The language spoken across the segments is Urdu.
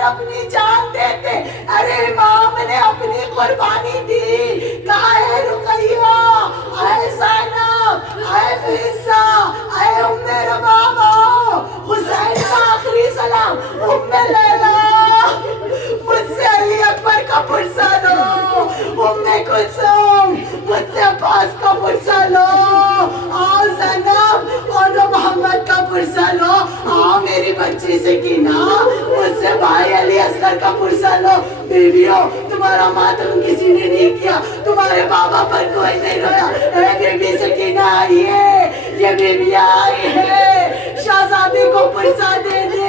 خاطر اپنی جان دیتے. ارے امام نے اپنی قربانی دی. کہا اے رقیہ، اے زینب، اے فیضہ، اے ام ربابہ، حسین کا آخری سلام. ام لیلا مجھ سے علی اکبر کا پرسہ لو. ام کلثوم مجھ سے عباس کا پرسہ لو. آؤ زینب اور محمد کا پرسہ لو. آؤ میری بچی سکینہ مجھ سے بھائی علی اصغر کا پرسہ لو. بیویوں تمہارا ماتم کسی نے نہیں کیا، تمہارے بابا پر کوئی نہیں رویا. اے بی بی سکینہ آئی ہے، یہ بیویاں آئی ہے شہزادی کو پرسہ دینے.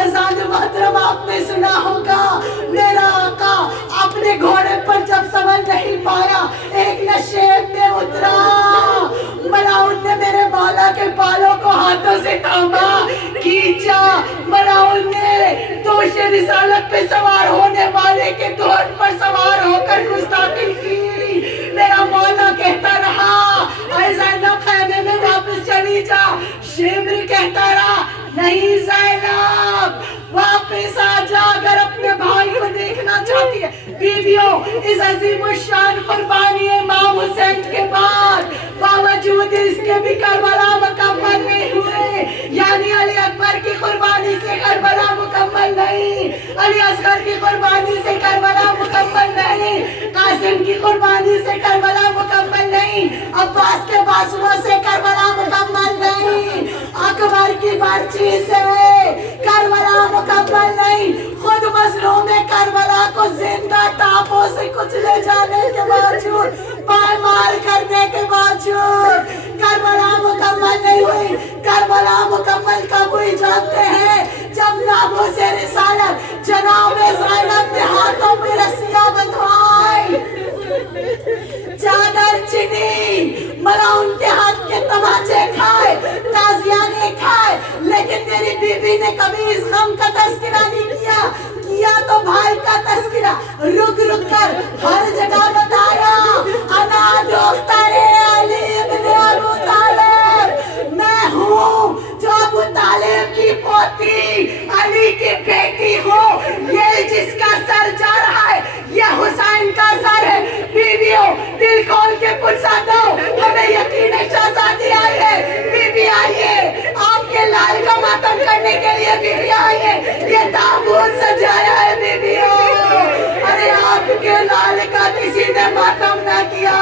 آزاد محترم آپ نے سنا ہوگا میرا آقا اپنے گھوڑے پر جب سوار نہیں پایا ایک نشیب میں اترا. ملاؤن نے میرے مولا کے بالوں کو ہاتھوں سے تھاما، کھینچا. ملاؤن نے دوش رسالت پہ سوار ہونے والے کے دھوٹ پر سوار ہو کر گستاخی کی. میرا مولا کہتا رہا اے زینب خیمے میں واپس چلی جا. شیبر کہتا رہا نہیں زینب واپس آ جا اگر اپنے بھائی کو دیکھنا چاہتی ہے. بیویوں اس عظیم الشان قربانی امام حسین کے بعد باوجود اس کے بھی کربلا مکمل نہیں ہوئے. یعنی علی اکبر کی قربانی سے کربلا مکمل نہیں، علی اصغر کی قربانی سے کربلا مکمل نہیں، قاسم کی قربانی سے کربلا مکمل نہیں، عباس کے بازوؤں سے کربلا مکمل نہیں، اکبر کی برچی سے کربلا مکمل نہیں. خود مظلوم کربلا کو زندہ ٹاپوں سے کچلے جانے کے باوجود، پائمال کرنے کے باوجود کربلا مکمل نہیں ہوئی. کربلا مکمل کب ہوئی جانتے ہیں؟ جب ناموس رسالت جناب زینب نے ہاتھوں پہ رسیاں بندھوائی، چادر چنی، ملاؤن کے ہاتھ کے تماچے کھائے، تازیانے کھائے، لیکن میری بی بی نے کبھی اس غم کا تذکرہ نہیں کیا. کیا تو بھائی کا تذکرہ رک رک کر ہر جگہ بتایا. انا دختر علی ابن ابو طالب، میں ہوں جو ابو طالب کی پوتی علی کی بیٹی ہوں. یہ جس کا سر جا رہا ہے یہ حسین کا سر ہے. بیویوں دل کھول کے پرسہ دو، ہمیں یقین ہے شہزادی آئی ہے. بی بی آئیے، آپ کے لال کا ماتم کرنے کے لیے بی بی آئیے. یہ تابوت سجایا ہے بیویوں. ارے آپ کے لال کا کسی نے ماتم نہ کیا.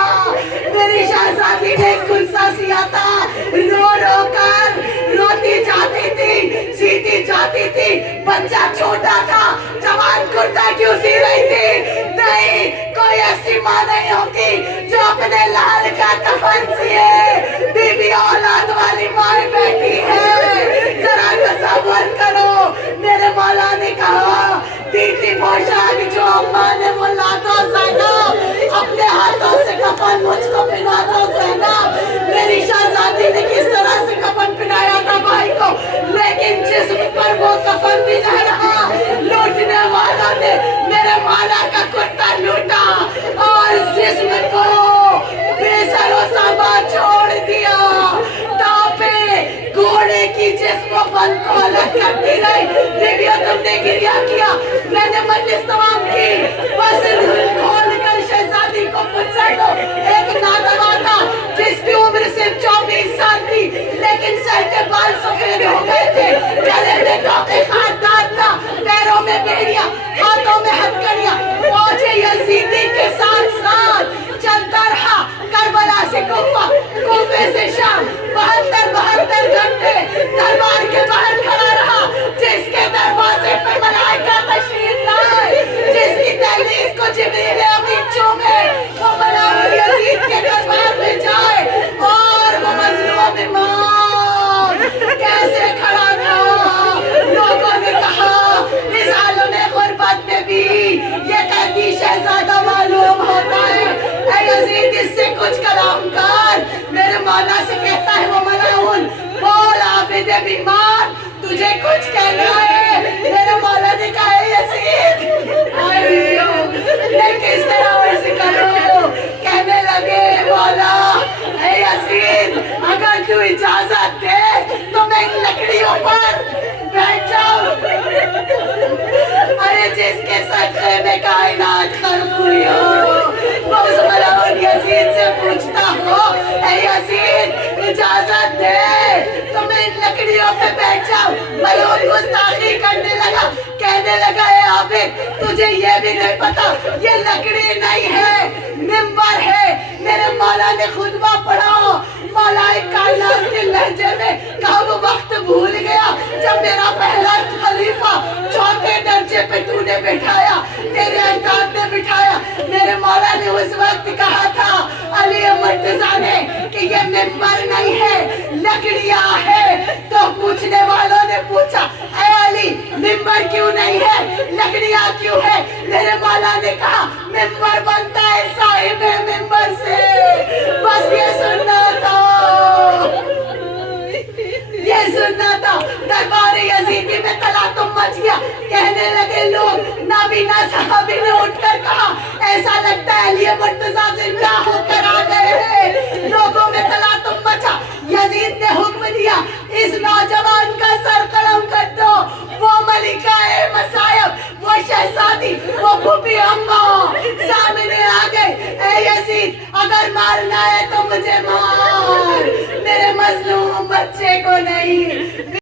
میری شہزادی نے کلسا سیا تھا، رو رو کر روتی جاتی تھی، سیتی جاتی تھی. بچہ چھوٹا تھا، جوان کرتا کیوں سی رہی تھی؟ نہیں، کوئی ایسی ماں نہیں ہوگی جو اپنے لال کا کفن سیے. بی بی اولاد والی ماں بیٹھی ہے. ذرا تصور کرو، میرے مولا نے کہا تیتی پوشاک جو اماں نے ملا دو زینب، اپنے ہاتھوں سے کفن مجھ کو پہنا دو زینب. میری شہزادی نے کس طرح سے کفن پہنایا تھا بھائی کو، لیکن جسم پر وہ کفن بھی نہ رہا. لوٹنے والوں نے میرے مولا کا کرتا لوٹا اور جسم کو بے سر و سامان چھوڑ دیا. ٹاپے گھوڑے کی جسم و بن کو الگ کرتی رہی. کائنات خلق ہوئی ہو۔ وہ اس ملعون یزید سے پوچھتا ہو، اے یزید اجازت دے تو میں ان لکڑیوں پہ بیٹھ جاؤں۔ ملعون گستاخی کرنے لگا، کہنے لگا اے عابد تجھے یہ بھی نہیں پتا یہ لکڑی نہیں ہے، منبر ہے۔ میرے مولا نے خطبہ پڑھا، مولا کائنات کے لہجے میں کہا وہ وقت بھول گیا جب میرا پہلا خلیفہ چوتھے درجے پہ تو نے بٹھایا، تیرے اجداد نے بٹھایا۔ میرے مولا نے اس وقت کہا تھا علی مرتضیٰ نے کہ یہ منبر نہیں ہے لکڑیاں ہے۔ تو پوچھنے والوں نے پوچھا اے علی منبر کیوں نہیں ہے، لکڑیاں کیوں ہے؟ میرے مولا نے کہا منبر بنتا ہے صاحب منبر سے۔ بس یہ سننا تھا، یہ سننا تھا۔ دربار یزیدی میں تلاطم مچ گیا، کہنے لگے لوگ، نابینا صحابی نے اٹھ کر کہا ایسا لگتا ہے علی مرتضیٰ زندہ ہو کر آ گئے ہیں۔ لوگوں میں تلاطم مچا، یزید نے حکم دیا اس نوجوان کا سر قلم کر دو۔ وہ ملکہ مصائب، وہ شہزادی، وہ پھوپھی اماں سامنے آ گئے۔ اے یزید اگر مارنا ہے تو مجھے مار، میرے مظلوم بچے کو نہیں۔